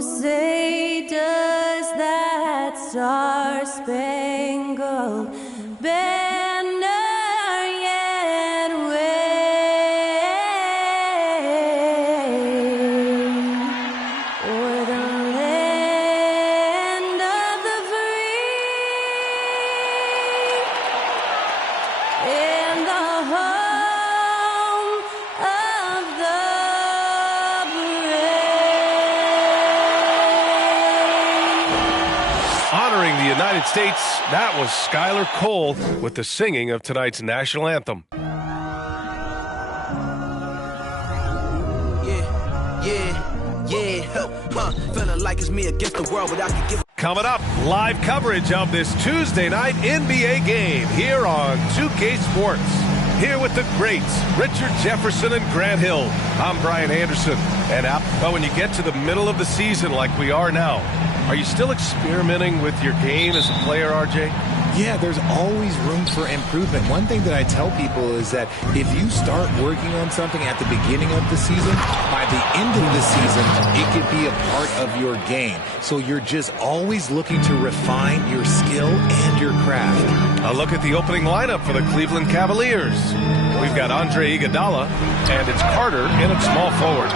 say does that star-spangled banner yet wave o'er the land of the free and the home of the brave. Honoring the United States, that was Skylar Cole with the singing of tonight's national anthem. Feeling like it's me against the world, but I can give. Coming up, live coverage of this Tuesday night NBA game here on 2K Sports. Here with the greats, Richard Jefferson and Grant Hill. I'm Brian Anderson. And but when you get to the middle of the season like we are now, are you still experimenting with your game as a player, RJ? Yeah, there's always room for improvement. One thing that I tell people is that if you start working on something at the beginning of the season, by the end of the season, it could be a part of your game. So you're just always looking to refine your skill and your craft. A look at the opening lineup for the Cleveland Cavaliers. We've got Andre Iguodala, and it's Carter in at small forward.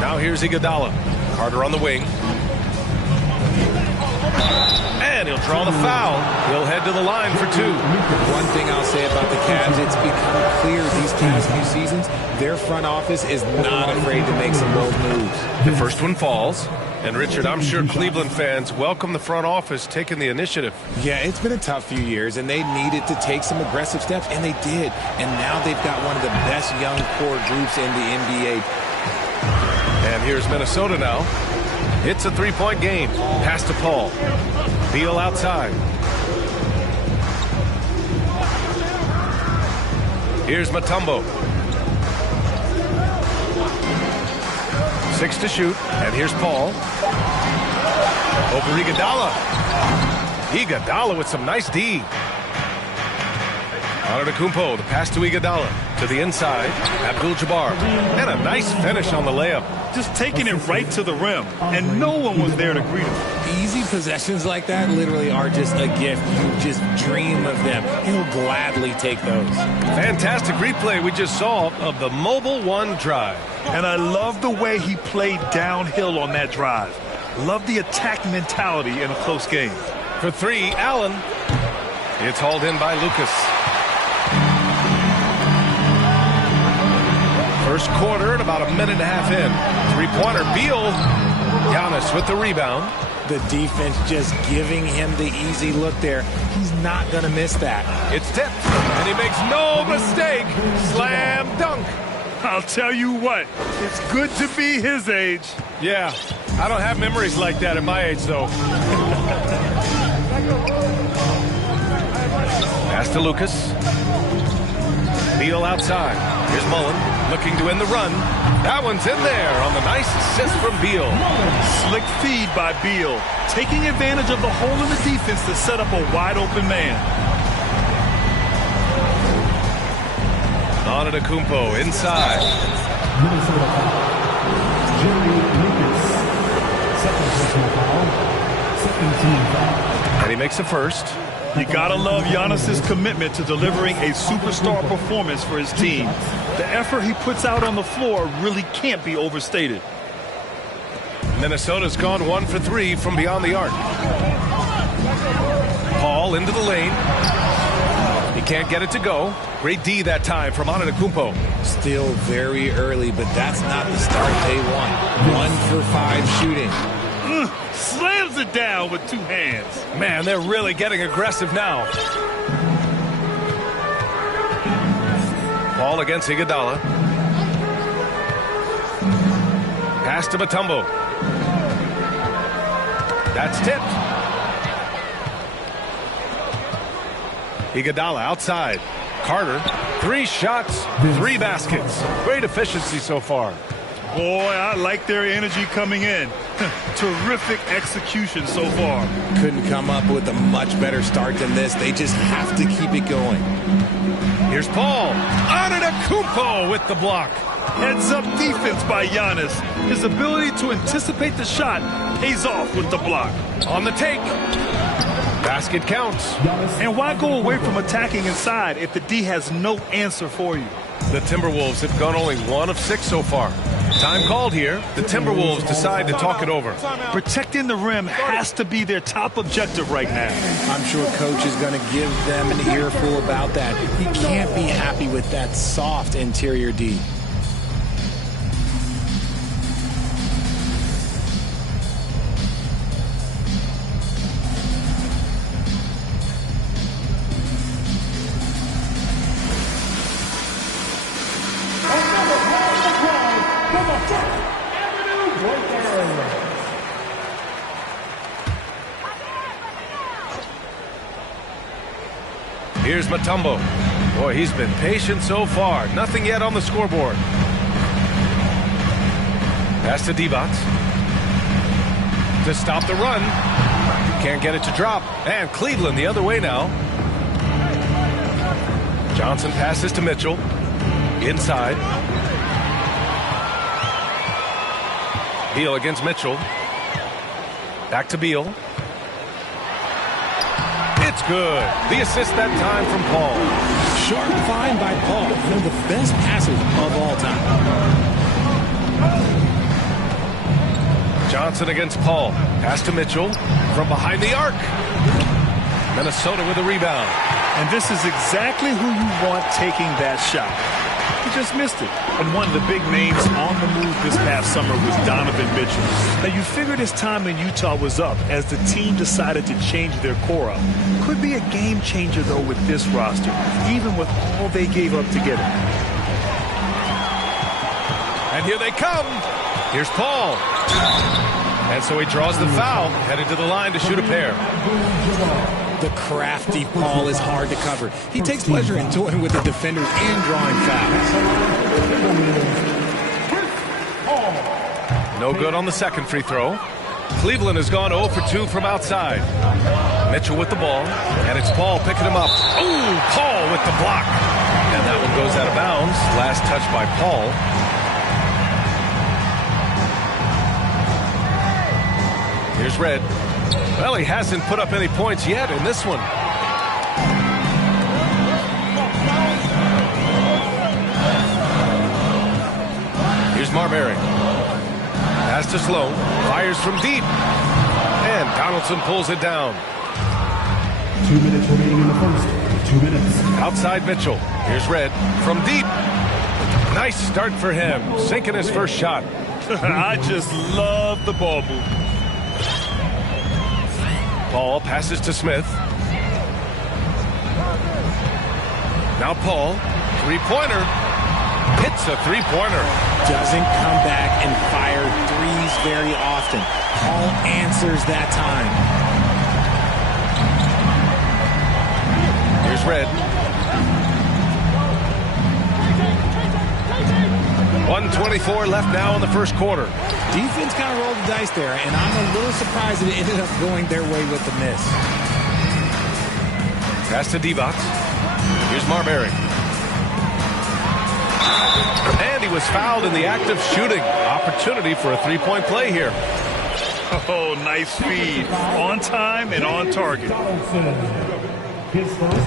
Now here's Iguodala. Carter on the wing. And he'll draw the foul. He'll head to the line for two. One thing I'll say about the Cavs, it's become clear these past few seasons, their front office is not afraid to make some bold moves. The first one falls. And Richard, I'm sure Cleveland fans welcome the front office taking the initiative. Yeah, it's been a tough few years, and they needed to take some aggressive steps, and they did. And now they've got one of the best young core groups in the NBA. And here's Minnesota now. It's a three-point game. Pass to Paul. Beal outside. Here's Mutombo. 6 to shoot. And here's Paul. Over Iguodala. Iguodala with some nice D. Antetokounmpo, the pass to Iguodala. To the inside, Abdul-Jabbar. And a nice finish on the layup. Just taking it right to the rim, and no one was there to greet him. Easy possessions like that literally are just a gift. You just dream of them. He'll gladly take those. Fantastic replay we just saw of the Mobile One drive. And I love the way he played downhill on that drive. Love the attack mentality in a close game. For three, Allen. It's hauled in by Lucas. First quarter and about a minute and a half in. Three-pointer, Beal. Giannis with the rebound. The defense just giving him the easy look there. He's not going to miss that. It's tipped, and he makes no mistake. Slam dunk. I'll tell you what, it's good to be his age. Yeah, I don't have memories like that at my age, though. Pass to Lucas. Beal outside. Here's Mullen looking to end the run. That one's in there on the nice assist from Beal. Slick feed by Beal, taking advantage of the hole in the defense to set up a wide-open man. Antetokounmpo inside. Minnesota foul. Jerry Lucas. Second personal foul. Second team foul. And he makes the first. You gotta love Giannis's commitment to delivering a superstar performance for his team. The effort he puts out on the floor really can't be overstated. Minnesota's gone 1 for 3 from beyond the arc. Paul into the lane. He can't get it to go. Great D that time from Antetokounmpo. Still very early, but that's not the start they want. 1 for 5 shooting. Slams it down with two hands. Man, they're really getting aggressive now. Ball against Iguodala. Pass to Mutombo. That's tipped. Iguodala outside. Carter, 3 shots, 3 baskets. Great efficiency so far. Boy, I like their energy coming in. Terrific execution so far. Couldn't come up with a much better start than this. They just have to keep it going. Here's Paul. Antetokounmpo with the block. Heads-up defense by Giannis. His ability to anticipate the shot pays off with the block. On the take. Basket counts. And why go away from attacking inside if the D has no answer for you? The Timberwolves have gone only 1 of 6 so far. Time called here. The Timberwolves decide to talk it over. Protecting the rim has to be their top objective right now. I'm sure Coach is going to give them an earful about that. He can't be happy with that soft interior D. Here's Mutombo. Boy, he's been patient so far. Nothing yet on the scoreboard. Pass to Divac. To stop the run. Can't get it to drop. And Cleveland the other way now. Johnson passes to Mitchell. Inside. Beal against Mitchell. Back to Beal. It's good. The assist that time from Paul. Sharp find by Paul. One of the best passes of all time. Johnson against Paul. Pass to Mitchell from behind the arc. Minnesota with a rebound. And this is exactly who you want taking that shot. He just missed it. And one of the big names on the move this past summer was Donovan Mitchell. Now, you figured his time in Utah was up as the team decided to change their core up. Could be a game changer, though, with this roster, even with all they gave up to get him. And here they come. Here's Paul. And so he draws the foul, headed to the line to shoot a pair. The crafty Paul is hard to cover. He takes pleasure in toying with the defenders and drawing fouls. No good on the second free throw. Cleveland has gone 0 for 2 from outside. Mitchell with the ball, and it's Paul picking him up. Ooh, Paul with the block. And that one goes out of bounds. Last touch by Paul. Here's Red. Well, he hasn't put up any points yet in this one. Here's Marbury. Pass to Sloan. Fires from deep. And Donaldson pulls it down. 2 minutes remaining in the first. 2 minutes. Outside Mitchell. Here's Red from deep. Nice start for him. Sinking his first shot. I just love the ball move. Paul passes to Smith. Now Paul, three-pointer. Hits a three-pointer. Doesn't come back and fire threes very often. Paul answers that time. Here's Red. 1:24 left now in the first quarter. Defense kind of rolled the dice there, and I'm a little surprised that it ended up going their way with the miss. Pass to Divac. Here's Marbury. And he was fouled in the act of shooting. Opportunity for a three-point play here. Oh, nice feed. On time and on target. His first.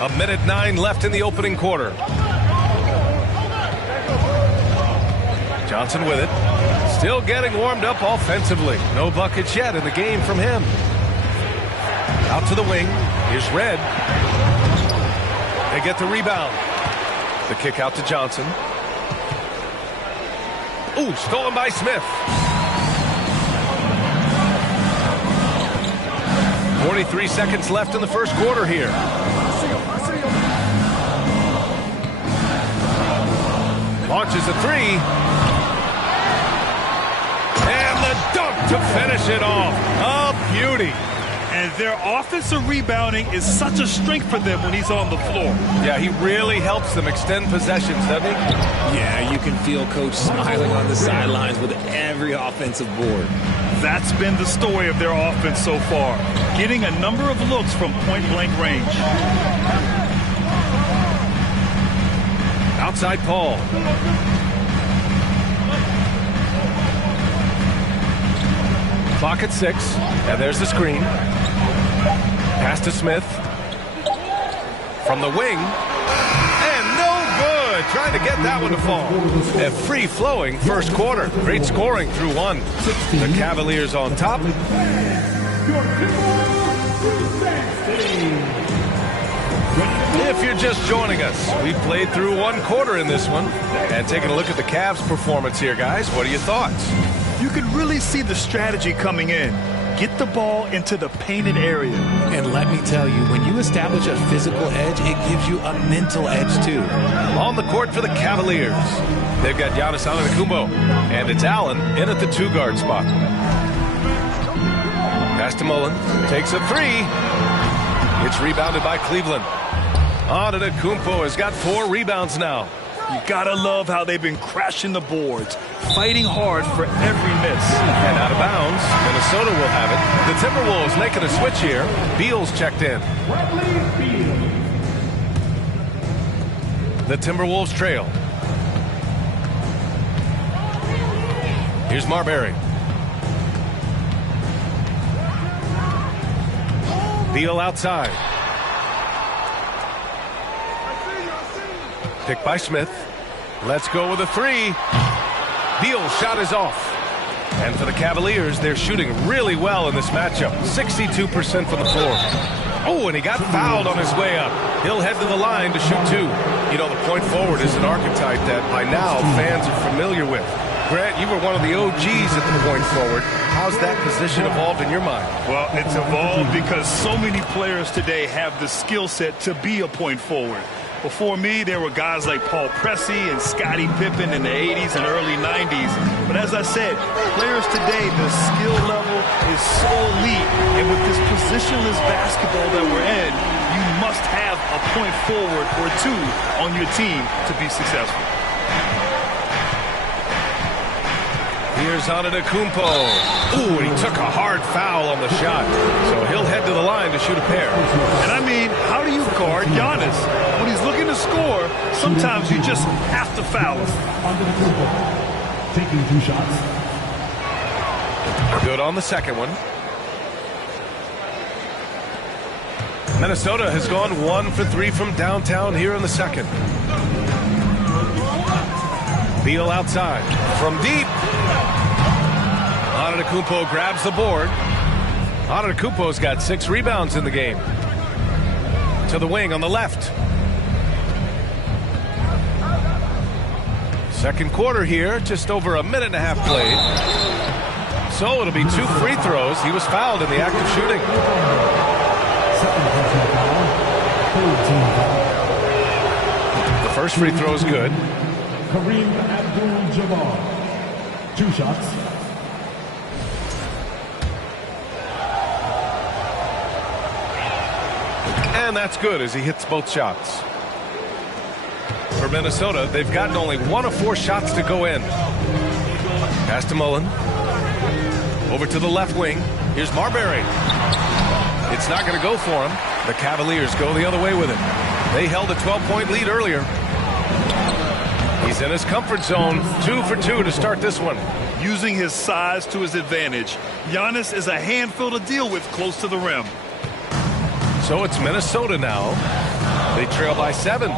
1:09 left in the opening quarter. Johnson with it. Still getting warmed up offensively. No buckets yet in the game from him. Out to the wing. Here's Red. They get the rebound. The kick out to Johnson. Ooh, stolen by Smith. 43 seconds left in the first quarter here. Launches a three. And the dunk to finish it off. A beauty. And their offensive rebounding is such a strength for them when he's on the floor. Yeah, he really helps them extend possessions, doesn't he? Yeah, you can feel Coach smiling on the sidelines with every offensive board. That's been the story of their offense so far, getting a number of looks from point-blank range. Outside Paul. Clock at 6, and there's the screen. Pass to Smith. From the wing. And no good. Trying to get that one to fall. A free-flowing first quarter. Great scoring through one. The Cavaliers on top. If you're just joining us, we played through one quarter in this one. And taking a look at the Cavs' performance here, guys. What are your thoughts? You can really see the strategy coming in. Get the ball into the painted area. And let me tell you, when you establish a physical edge, it gives you a mental edge too. On the court for the Cavaliers, they've got Giannis Antetokounmpo, and it's Allen in at the 2-guard spot. Pass to Mullen, takes a 3. It's rebounded by Cleveland. Antetokounmpo has got 4 rebounds now. You gotta love how they've been crashing the boards, fighting hard for every miss. And out of bounds, Minnesota will have it. The Timberwolves making a switch here. Beal's checked in. The Timberwolves trail. Here's Marbury. Beal outside. Picked by Smith. Let's go with a 3. Beal's shot is off. And for the Cavaliers, they're shooting really well in this matchup. 62% from the floor. Oh, and he got fouled on his way up. He'll head to the line to shoot 2. You know, the point forward is an archetype that by now fans are familiar with. Grant, you were one of the OGs at the point forward. How's that position evolved in your mind? Well, it's evolved because so many players today have the skill set to be a point forward. Before me, there were guys like Paul Pressey and Scottie Pippen in the 80s and early 90s. But as I said, players today, the skill level is so elite. And with this positionless basketball that we're in, you must have a point forward or 2 on your team to be successful. Here's Antetokounmpo. Ooh, and he took a hard foul on the shot. So he'll head to the line to shoot a pair. And I mean, how do you guard Giannis? When he's looking to score, sometimes you just have to foul him. Antetokounmpo taking 2 shots. Good on the second one. Minnesota has gone 1 for 3 from downtown here in the second. Beal outside. From deep. Antetokounmpo grabs the board. Antetokounmpo's got 6 rebounds in the game. To the wing on the left. Second quarter here, just over a minute and a half played. So it'll be 2 free throws. He was fouled in the act of shooting. Second personal foul. Third team foul. The first free throw is good. Kareem Abdul-Jabbar. 2 shots. And that's good as he hits both shots. For Minnesota, they've gotten only 1 of 4 shots to go in. Pass to Mullen. Over to the left wing. Here's Marbury. It's not going to go for him. The Cavaliers go the other way with it. They held a 12-point lead earlier. He's in his comfort zone. 2 for 2 to start this one. Using his size to his advantage. Giannis is a handful to deal with close to the rim. So it's Minnesota now. They trail by 7.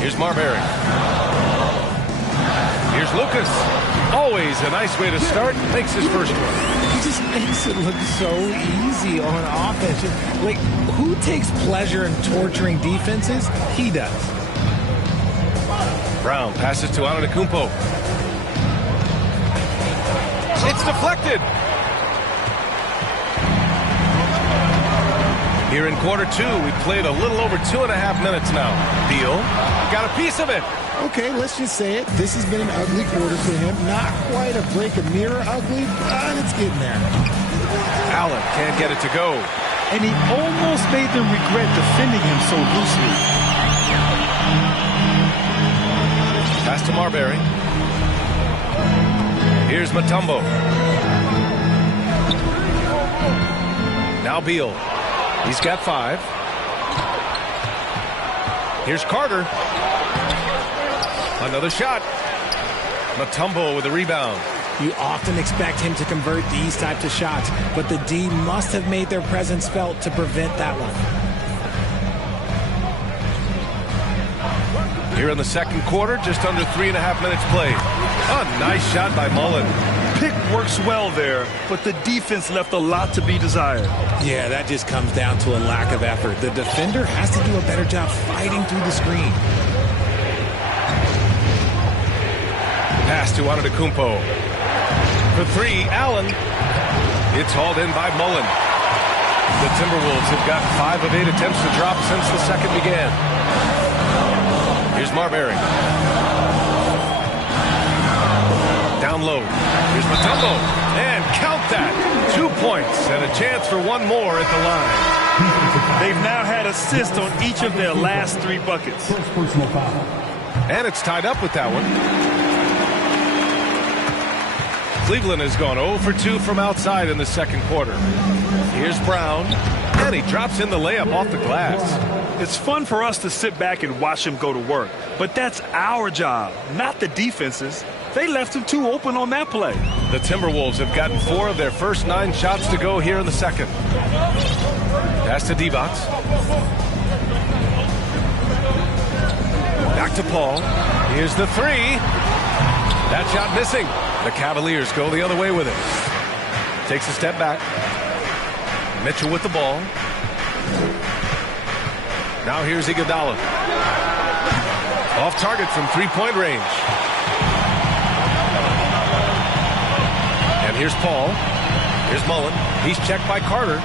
Here's Marbury. Here's Lucas. Always a nice way to start. Makes his first one. He just makes it look so easy on offense. Like, who takes pleasure in torturing defenses? He does. Brown passes to Antetokounmpo. It's deflected. Here in quarter 2, we played a little over 2.5 minutes now. Beal got a piece of it. Okay, let's just say it. This has been an ugly quarter for him. Not quite a break a mirror ugly, but it's getting there. Allen can't get it to go. And he almost made them regret defending him so loosely. Pass to Marbury. Here's Mutombo. Now Beal. He's got 5. Here's Carter. Another shot. Mutombo with a rebound. You often expect him to convert these types of shots, but the D must have made their presence felt to prevent that one. Here in the second quarter, just under 3.5 minutes played. A nice shot by Mullen. Pick works well there, but the defense left a lot to be desired. Yeah, that just comes down to a lack of effort. The defender has to do a better job fighting through the screen. Pass to Antetokounmpo. For three, Allen. It's hauled in by Mullen. The Timberwolves have got 5 of 8 attempts to drop since the second began. Here's Marbury. Down low. Here's Mutombo. And count that. 2 points and a chance for one more at the line. They've now had assists on each of their last 3 buckets. First personal foul. And it's tied up with that one. Cleveland has gone 0 for 2 from outside in the second quarter. Here's Brown, and he drops in the layup off the glass. It's fun for us to sit back and watch him go to work, but that's our job, not the defense's. They left him too open on that play. The Timberwolves have gotten 4 of their first 9 shots to go here in the second. Pass to Divac. Back to Paul. Here's the 3. That shot missing. The Cavaliers go the other way with it. Takes a step back. Mitchell with the ball. Now here's Iguodala. Off target from 3-point range. And here's Paul. Here's Mullen. He's checked by Carter.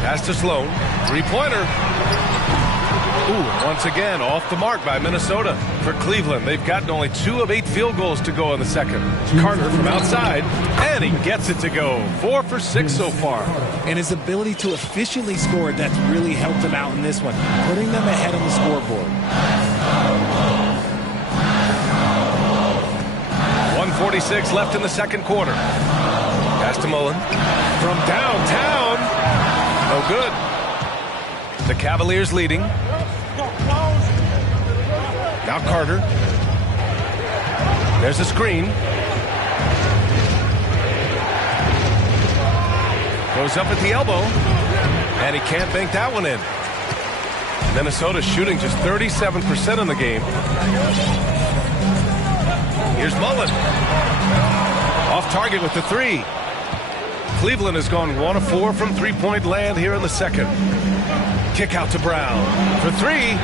Pass to Sloan. 3-pointer. Ooh, once again, off the mark by Minnesota. For Cleveland, they've gotten only 2 of 8 field goals to go in the second. Carter from outside, and he gets it to go. 4 for 6 so far. And his ability to efficiently score, that's really helped him out in this one, putting them ahead on the scoreboard. 1:46 left in the second quarter. Pass to Mullen. From downtown. No good. The Cavaliers leading. Now Carter. There's a screen. Goes up at the elbow. And he can't bank that one in. Minnesota shooting just 37% in the game. Here's Mullen. Off target with the 3. Cleveland has gone 1 of 4 from 3-point land here in the second. Kick out to Brown for 3.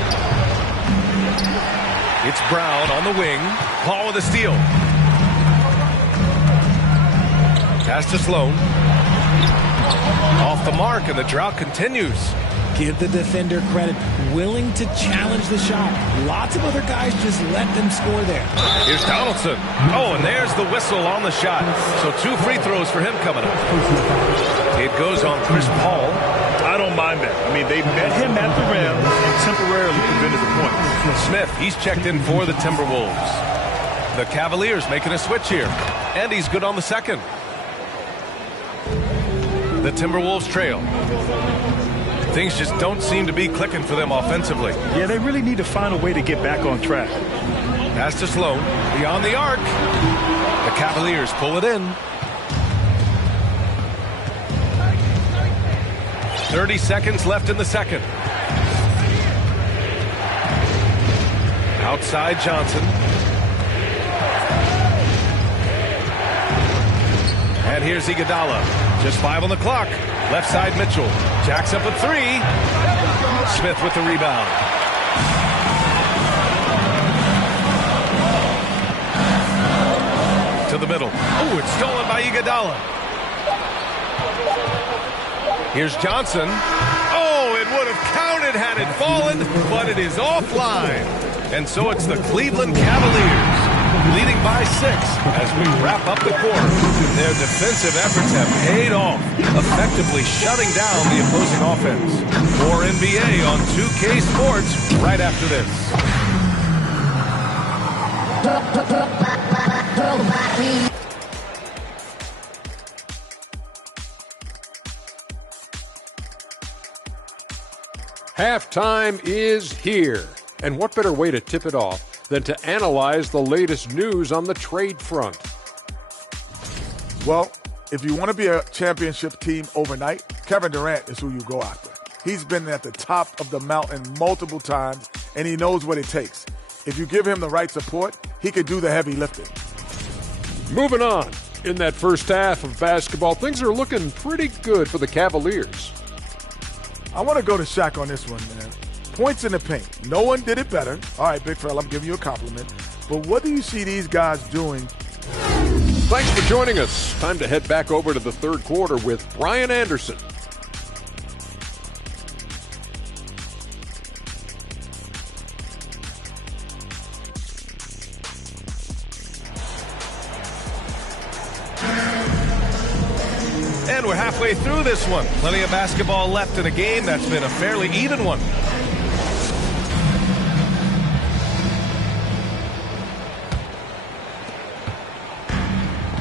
It's Brown on the wing. Paul with a steal. Pass to Sloan. Off the mark, and the drought continues. Give the defender credit, willing to challenge the shot. Lots of other guys just let them score there. Here's Donaldson. Oh, and there's the whistle on the shot. So 2 free throws for him coming up. It goes on Chris Paul. I don't mind that. I mean, they met him at the rim and temporarily prevented the point. Smith, he's checked in for the Timberwolves. The Cavaliers making a switch here. And he's good on the second. The Timberwolves trail. Things just don't seem to be clicking for them offensively. Yeah, they really need to find a way to get back on track. Pass to Sloan. Beyond the arc. The Cavaliers pull it in. 30 seconds left in the second. Outside Johnson. And here's Iguodala. Just 5 on the clock. Left side Mitchell. Jacks up a 3. Smith with the rebound. To the middle. Oh, it's stolen by Iguodala. Here's Johnson. Oh, it would have counted had it fallen, but it is offline. And so it's the Cleveland Cavaliers leading by 6 as we wrap up the quarter. Their defensive efforts have paid off, effectively shutting down the opposing offense. More NBA on 2K Sports right after this. Halftime is here. And what better way to tip it off than to analyze the latest news on the trade front? Well, if you want to be a championship team overnight, Kevin Durant is who you go after. He's been at the top of the mountain multiple times, and he knows what it takes. If you give him the right support, he could do the heavy lifting. Moving on. In that first half of basketball, things are looking pretty good for the Cavaliers. I want to go to Shaq on this one, man. Points in the paint. No one did it better. All right, big fella, I'm giving you a compliment. But what do you see these guys doing? Thanks for joining us. Time to head back over to the third quarter with Brian Anderson. And we're halfway through this one. Plenty of basketball left in a game that's been a fairly even one.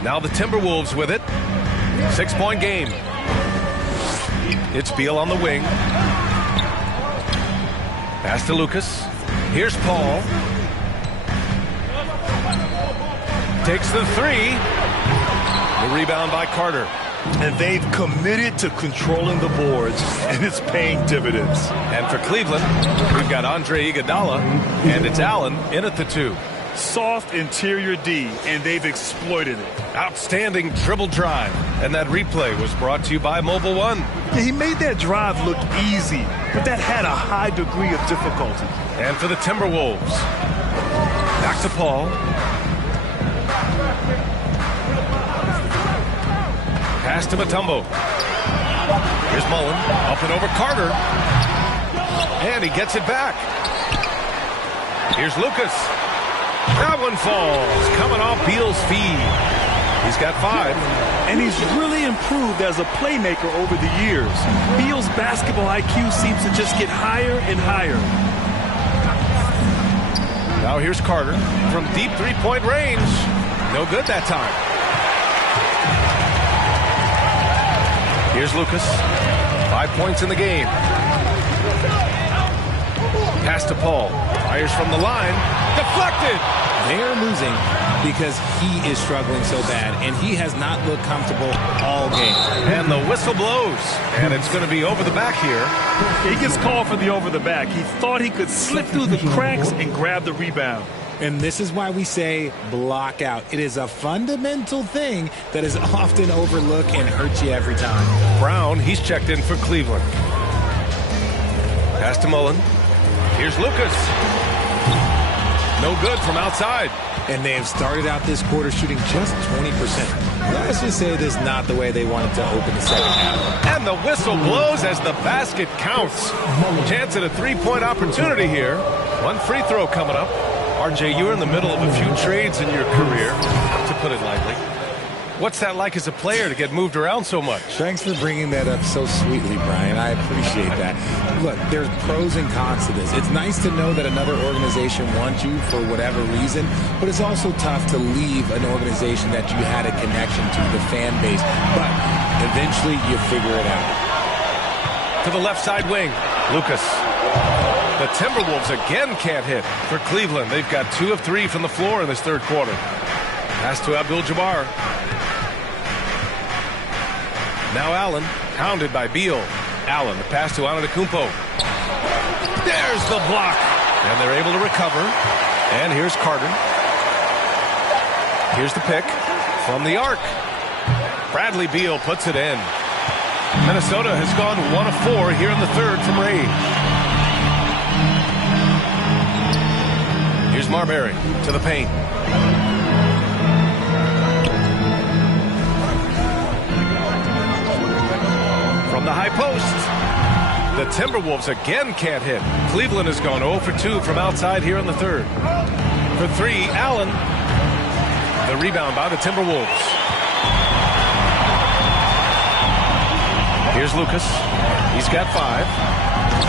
Now the Timberwolves with it. 6-point game. It's Beal on the wing. Pass to Lucas. Here's Paul. Takes the three. The rebound by Carter. And they've committed to controlling the boards, and it's paying dividends. And for Cleveland, we've got Andre Iguodala, and it's Allen in at the 2. Soft interior D, and they've exploited it. Outstanding dribble drive. And that replay was brought to you by Mobile One. Yeah, he made that drive look easy, but that had a high degree of difficulty. And for the Timberwolves, back to Paul. Pass to Mutombo. Here's Mullen. Up and over Carter. And he gets it back. Here's Lucas. That one falls. Coming off Beal's feed. He's got 5. And he's really improved as a playmaker over the years. Beal's basketball IQ seems to just get higher and higher. Now here's Carter from deep three-point range. No good that time. Here's Lucas. 5 points in the game. Pass to Paul. Fires from the line. Deflected. They are losing because he is struggling so bad, and he has not looked comfortable all game. And the whistle blows. And it's going to be over the back here. He gets called for the over the back. He thought he could slip through the cracks and grab the rebound. And this is why we say block out. It is a fundamental thing that is often overlooked and hurts you every time. Brown, he's checked in for Cleveland. Pass to Mullen. Here's Lucas. No good from outside. And they have started out this quarter shooting just 20%. Let's just say this is not the way they wanted to open the second half. And the whistle blows as the basket counts. Chance at a three-point opportunity here. One free throw coming up. RJ, you're in the middle of a few trades in your career, to put it lightly. What's that like as a player to get moved around so much? Thanks for bringing that up so sweetly, Brian. I appreciate that. Look, there's pros and cons to this. It's nice to know that another organization wants you for whatever reason, but it's also tough to leave an organization that you had a connection to, the fan base. But eventually you figure it out. To the left side wing, Lucas. The Timberwolves again can't hit. For Cleveland, they've got 2 of 3 from the floor in this third quarter. Pass to Abdul-Jabbar. Now Allen, pounded by Beal. Allen, the pass to Antetokounmpo. There's the block. And they're able to recover. And here's Carter. Here's the pick from the arc. Bradley Beal puts it in. Minnesota has gone 1 of 4 here in the third from range. Here's Marbury to the paint. From the high post. The Timberwolves again can't hit. Cleveland has gone 0 for 2 from outside here in the third. For 3, Allen. The rebound by the Timberwolves. Here's Lucas. He's got 5.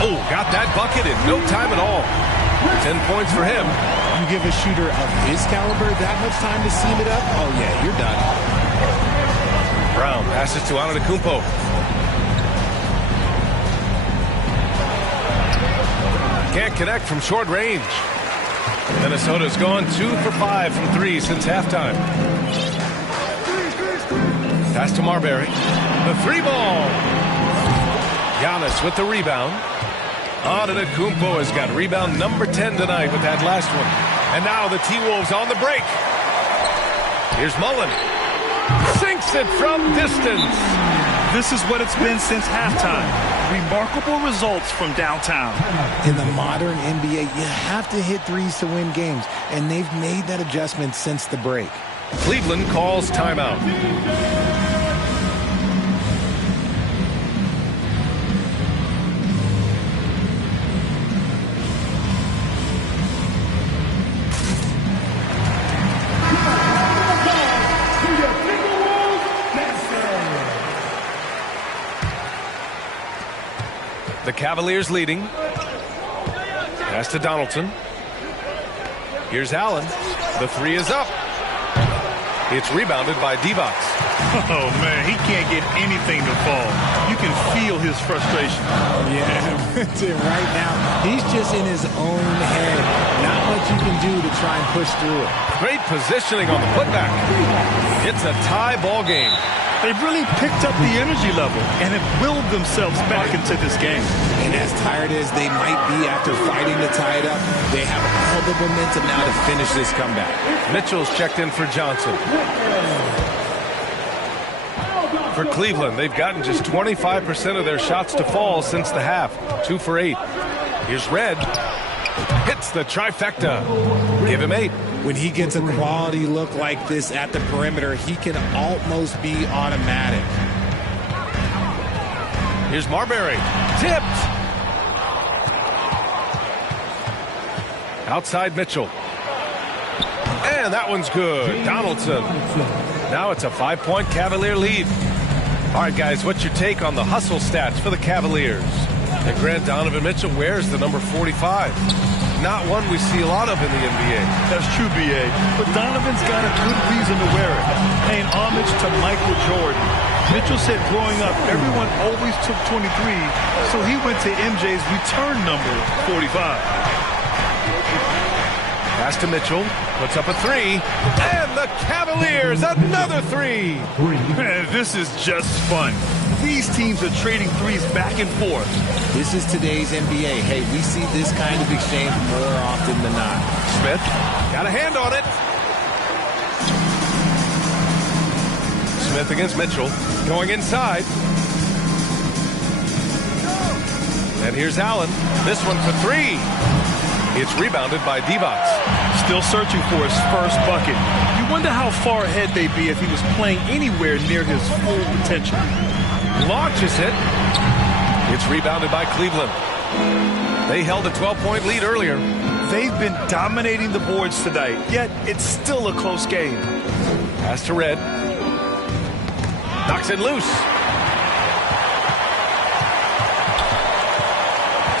Oh, got that bucket in no time at all. 10 points for him. You give a shooter of his caliber that much time to seam it up? Oh, yeah, you're done. Brown passes to Antetokounmpo. Can't connect from short range. Minnesota's gone 2 for 5 from 3 since halftime. Pass to Marbury. The 3-ball. Giannis with the rebound. Antetokounmpo has got rebound number 10 tonight with that last one. And now the T-Wolves on the break. Here's Mullen. Sinks it from distance. This is what it's been since halftime. Remarkable results from downtown. In the modern NBA, you have to hit threes to win games, and they've made that adjustment since the break. Cleveland calls timeout. The Cavaliers leading. Pass to Donaldson. Here's Allen. The 3 is up. It's rebounded by Divac. Oh, man, he can't get anything to fall. You can feel his frustration. Yeah, right now, he's just in his own head. Not much you can do to try and push through it. Great positioning on the putback. It's a tie ball game. They've really picked up the energy level and have willed themselves back into this game. And as tired as they might be after fighting to tie it up, they have all the momentum now to finish this comeback. Mitchell's checked in for Johnson. For Cleveland, they've gotten just 25% of their shots to fall since the half. 2 for 8. Here's Red. Hits the trifecta. Give him 8. When he gets a quality look like this at the perimeter, he can almost be automatic. Here's Marbury. Tipped. Outside Mitchell. And that one's good. Donaldson. Now it's a 5-point Cavalier lead. All right, guys, what's your take on the hustle stats for the Cavaliers? And Grant, Donovan Mitchell wears the number 45. Not one we see a lot of in the NBA. That's true, B.A. But Donovan's got a good reason to wear it, paying homage to Michael Jordan. Mitchell said growing up, everyone always took 23, so he went to MJ's return number, 45. Pass to Mitchell, puts up a 3, and the Cavaliers, another 3. Man, this is just fun. These teams are trading threes back and forth. This is today's NBA. Hey, we see this kind of exchange more often than not. Smith got a hand on it. Smith against Mitchell, going inside. And here's Allen. This one for 3. It's rebounded by Divac. Still searching for his first bucket. You wonder how far ahead they'd be if he was playing anywhere near his full potential. Launches it. It's rebounded by Cleveland. They held a 12-point lead earlier. They've been dominating the boards tonight, yet it's still a close game. Pass to Red. Knocks it loose.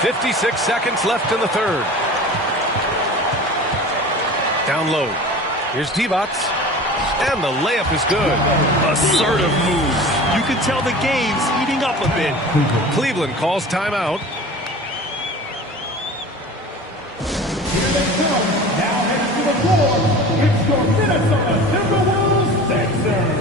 56 seconds left in the third. Down low. Here's Divac. And the layup is good. Assertive moves. You can tell the game's heating up a bit. Cleveland calls timeout. Here they come. Now headed to the floor. It's your Minnesota Timberwolves Sixers.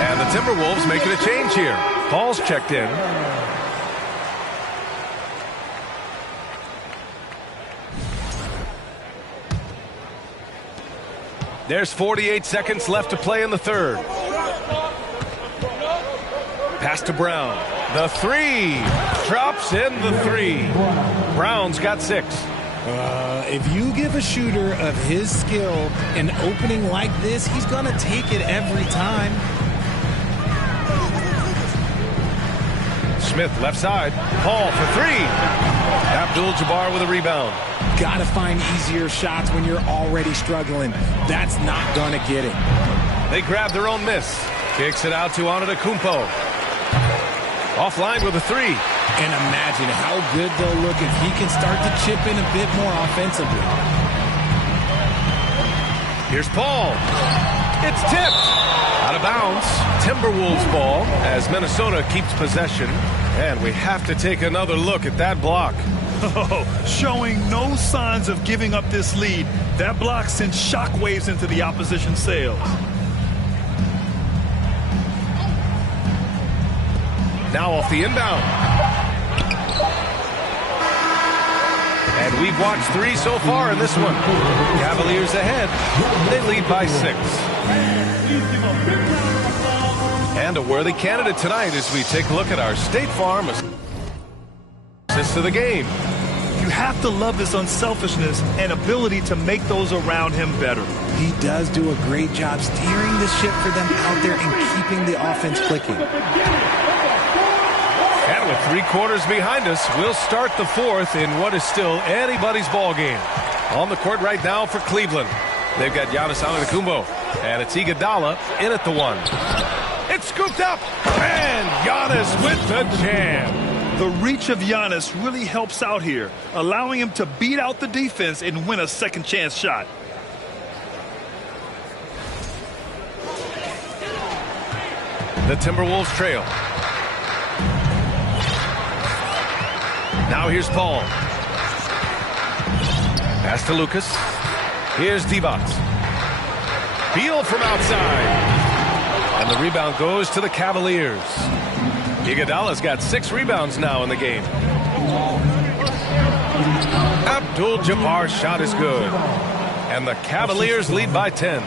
And the Timberwolves making a change here. Paul's checked in. There's 48 seconds left to play in the third. Pass to Brown. The 3. Drops in the 3. Brown's got 6. If you give a shooter of his skill an opening like this, he's going to take it every time. Smith left side. Paul for 3. Abdul-Jabbar with a rebound. Got to find easier shots when you're already struggling. That's not going to get it. They grab their own miss. Kicks it out to Antetokounmpo. Offline with a 3. And imagine how good they'll look if he can start to chip in a bit more offensively. Here's Paul. It's tipped. Out of bounds. Timberwolves ball as Minnesota keeps possession. And we have to take another look at that block. Oh, showing no signs of giving up this lead. That block sends shockwaves into the opposition sails. Now off the inbound. And we've watched 3 so far in this one. Cavaliers ahead. They lead by 6. And a worthy candidate tonight as we take a look at our State Farm assist of the game. You have to love his unselfishness and ability to make those around him better. He does do a great job steering the ship for them out there and keeping the offense clicking. And with 3 quarters behind us, we'll start the 4th in what is still anybody's ball game. On the court right now for Cleveland. They've got Giannis Antetokounmpo, and it's Iguodala in at the 1. It's scooped up, and Giannis with the jam. The reach of Giannis really helps out here, allowing him to beat out the defense and win a second chance shot. The Timberwolves trail. Now here's Paul. Pass to Lucas. Here's Divac. Beal from outside. And the rebound goes to the Cavaliers. Iguodala's got 6 rebounds now in the game. Abdul-Jabbar's shot is good. And the Cavaliers lead by 10.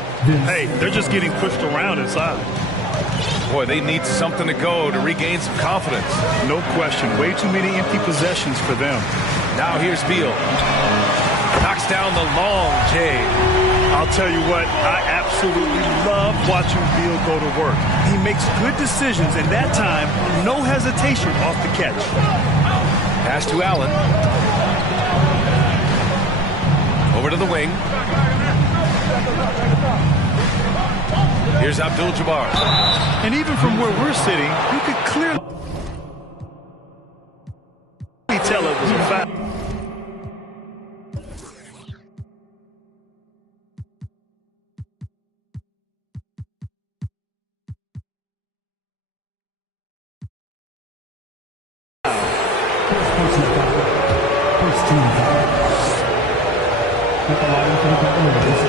Hey, they're just getting pushed around inside. Boy, they need something to go to regain some confidence. No question. Way too many empty possessions for them. Now here's Beal. Knocks down the long J. I'll tell you what, I absolutely love watching Beal go to work. He makes good decisions, and that time, no hesitation off the catch. Pass to Allen. Over to the wing. Here's Abdul-Jabbar. And even from where we're sitting, you could clearly tell it was a foul.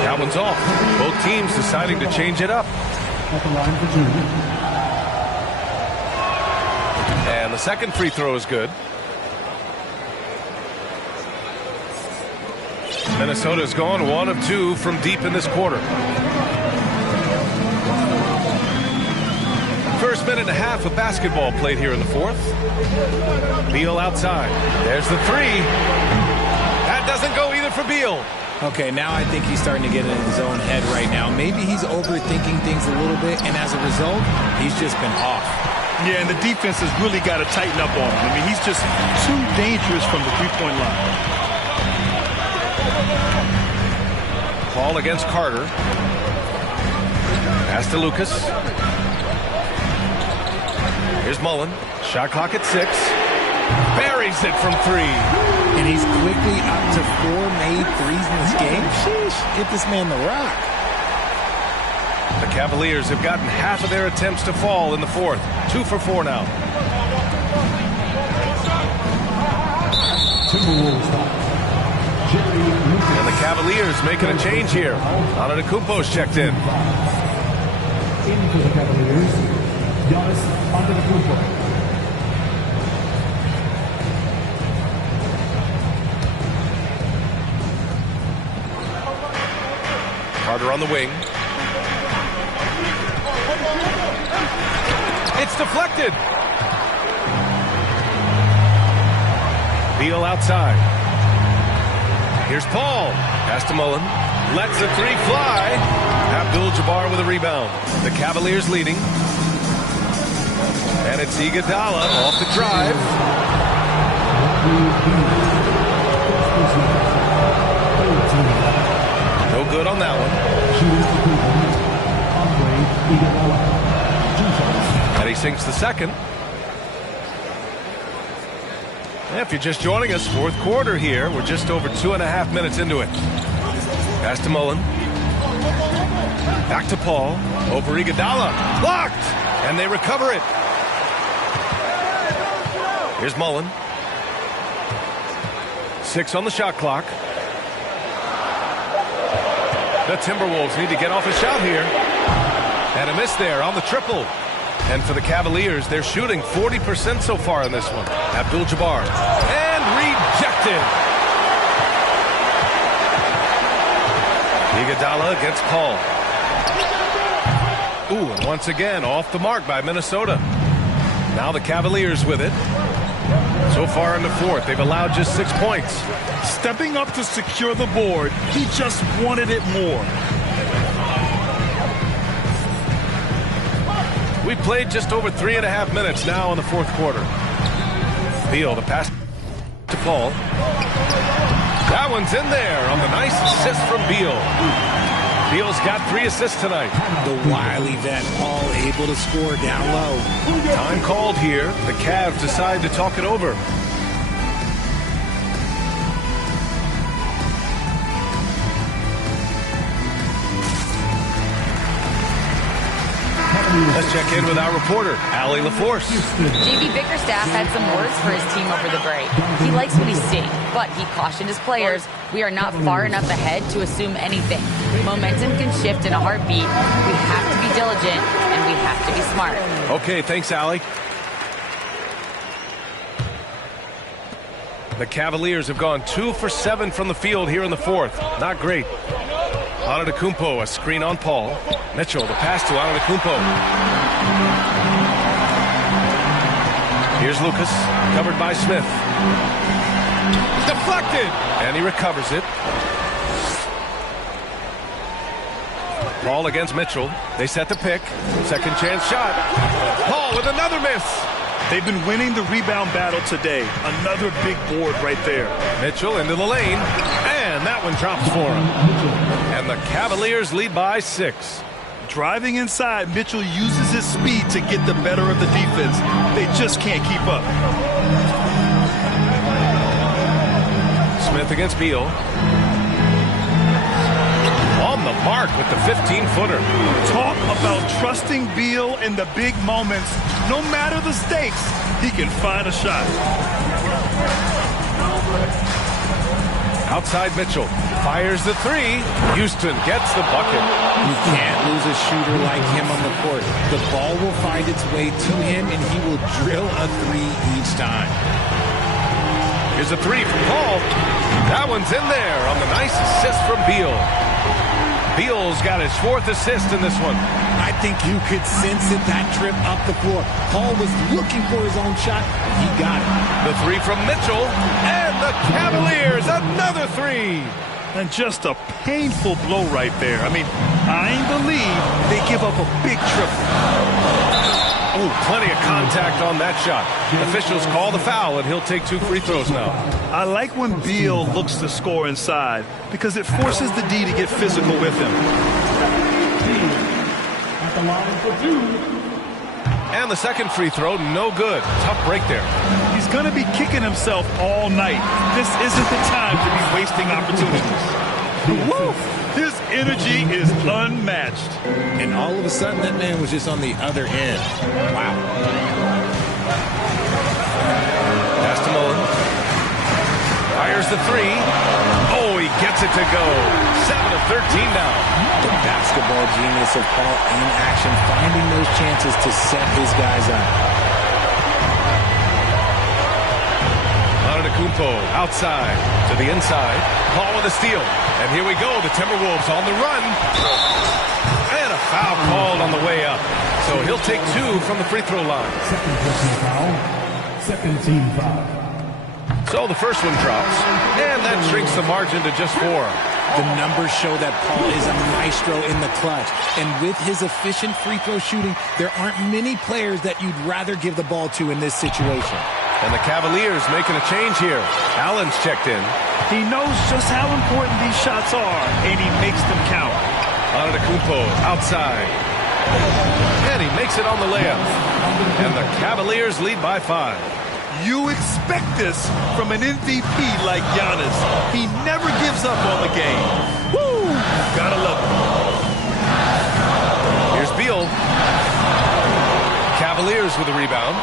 That one's off. Both teams deciding to change it up. And the second free throw is good. Minnesota's gone 1 of 2 from deep in this quarter. First minute and a half of basketball played here in the 4th. Beal outside. There's the 3. That doesn't go either for Beal. Okay, now I think he's starting to get in his own head right now. Maybe he's overthinking things a little bit, and as a result, he's just been off. Yeah, and the defense has really got to tighten up on him. I mean, he's just too dangerous from the three-point line. Paul against Carter. Pass to Lucas. Here's Mullen. Shot clock at 6. Buries it from 3. And he's quickly up to 4 made threes in this game. Sheesh, get this man the rock. The Cavaliers have gotten half of their attempts to fall in the 4th. 2 for 4 now. And the Cavaliers making a change here. Antetokounmpo's checked in. For the Cavaliers, Giannis Antetokounmpo. Carter on the wing. It's deflected. Beal outside. Here's Paul. Pass to Mullen. Lets the 3 fly. Abdul-Jabbar with a rebound. The Cavaliers leading. And it's Iguodala off the drive. No good on that one. And he sinks the second. If you're just joining us, fourth quarter here. We're just over 2.5 minutes into it. Pass to Mullen. Back to Paul. Over Iguodala. Blocked! And they recover it. Here's Mullen. 6 on the shot clock. The Timberwolves need to get off a shot here. And a miss there on the triple. And for the Cavaliers, they're shooting 40% so far in this one. Abdul-Jabbar. And rejected. Iguodala against Paul. Ooh, and once again, off the mark by Minnesota. Now the Cavaliers with it. So far in the fourth, they've allowed just 6 points. Stepping up to secure the board, he just wanted it more. We played just over 3.5 minutes now in the fourth quarter. Beal, the pass to Paul. That one's in there on the nice assist from Beal. Beal's got 3 assists tonight. The wily vet, Paul able to score down low. Time called here. The Cavs decide to talk it over. Let's check in with our reporter, Allie LaForce. JB Bickerstaff had some words for his team over the break. He likes what he's seeing, but he cautioned his players, we are not far enough ahead to assume anything. Momentum can shift in a heartbeat. We have to be diligent, and we have to be smart. Okay, thanks, Allie. The Cavaliers have gone 2 for 7 from the field here in the fourth. Not great. Antetokounmpo, a screen on Paul. Mitchell, the pass to Antetokounmpo. Here's Lucas, covered by Smith. Deflected! And he recovers it. Paul against Mitchell. They set the pick. Second chance shot. Paul with another miss. They've been winning the rebound battle today. Another big board right there. Mitchell into the lane. And that one drops for him. And the Cavaliers lead by 6. Driving inside, Mitchell uses his speed to get the better of the defense. They just can't keep up. Smith against Beal. On the mark with the 15-footer. Talk about trusting Beal in the big moments. No matter the stakes, he can find a shot. Outside Mitchell. Fires the 3. Houston gets the bucket. You can't lose a shooter like him on the court. The ball will find its way to him, and he will drill a 3 each time. Here's a 3 from Paul. That one's in there on the nice assist from Beal. Beal's got his 4th assist in this one. I think you could sense it, that trip up the floor. Paul was looking for his own shot. He got it. The 3 from Mitchell. And the Cavaliers, another 3. And just a painful blow right there. I mean, I ain't believe they give up a big triple. Oh, plenty of contact on that shot. Officials call the foul, and he'll take 2 free throws now. I like when Beal looks to score inside because it forces the D to get physical with him. At the line for 2. And the second free throw, no good. Tough break there. He's going to be kicking himself all night. This isn't the time to be wasting opportunities. Woo! His energy is unmatched. And all of a sudden, that man was just on the other end. Wow. Pass to Mullen. Fires the 3. Oh, he gets it to go. 7 of 13 now. The basketball genius of Paul in action, finding those chances to set his guys up. Antetokounmpo outside to the inside. Paul with a steal. And here we go. The Timberwolves on the run. And a foul called on the way up. So he'll take 2 from the free throw line. Second personal foul. Second team foul. So the first one drops. And that shrinks the margin to just 4. The numbers show that Paul is a maestro in the clutch. And with his efficient free throw shooting, there aren't many players that you'd rather give the ball to in this situation. And the Cavaliers making a change here. Allen's checked in. He knows just how important these shots are, and he makes them count. Antetokounmpo outside. And he makes it on the layup. And the Cavaliers lead by 5. You expect this from an MVP like Giannis. He never gives up on the game. Woo! Gotta love it. Here's Beal. Cavaliers with a rebound.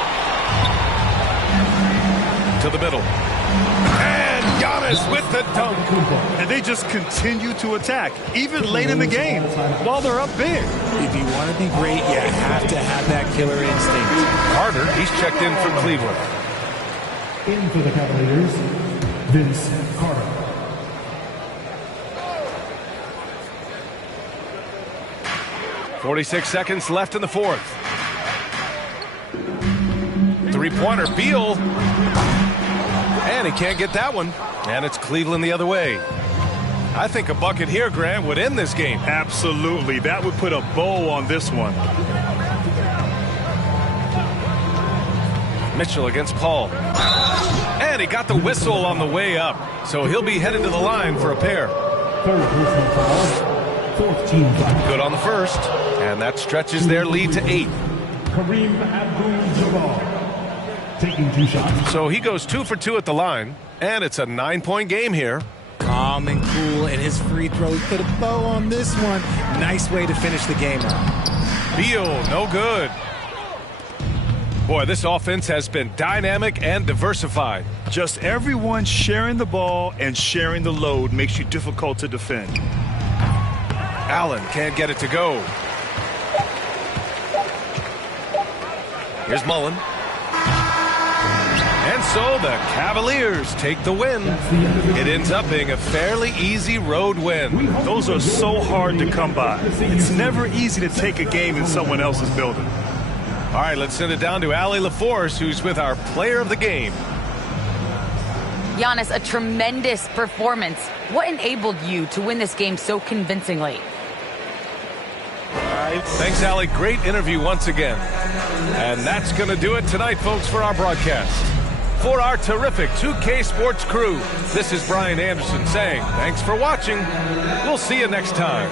To the middle. And Giannis with the dunk. And they just continue to attack, even late in the game, while they're up big. If you want to be great, you have to have that killer instinct. Carter, he's checked in for Cleveland. In for the Cavaliers, Vince Carter. .46 seconds left in the fourth. Three-pointer, Beal. And he can't get that one. And it's Cleveland the other way. I think a bucket here, Grant, would end this game. Absolutely. That would put a bow on this one. Mitchell against Paul. And he got the whistle on the way up. So he'll be headed to the line for a pair. Third personal foul. Fourth team foul. Good on the first. And that stretches their lead to 8. Kareem Abdul-Jabbar taking 2 shots. So he goes 2 for 2 at the line. And it's a 9-point game here. Calm and cool, and his free throw. He put a bow on this one. Nice way to finish the game out. Beal, no good. Boy, this offense has been dynamic and diversified. Just everyone sharing the ball and sharing the load makes you difficult to defend. Allen can't get it to go. Here's Mullen. And so the Cavaliers take the win. It ends up being a fairly easy road win. Those are so hard to come by. It's never easy to take a game in someone else's building. All right, let's send it down to Allie LaForce, who's with our player of the game. Giannis, a tremendous performance. What enabled you to win this game so convincingly? Thanks, Allie. Great interview once again. And that's going to do it tonight, folks, for our broadcast. For our terrific 2K Sports crew, this is Brian Anderson saying thanks for watching. We'll see you next time.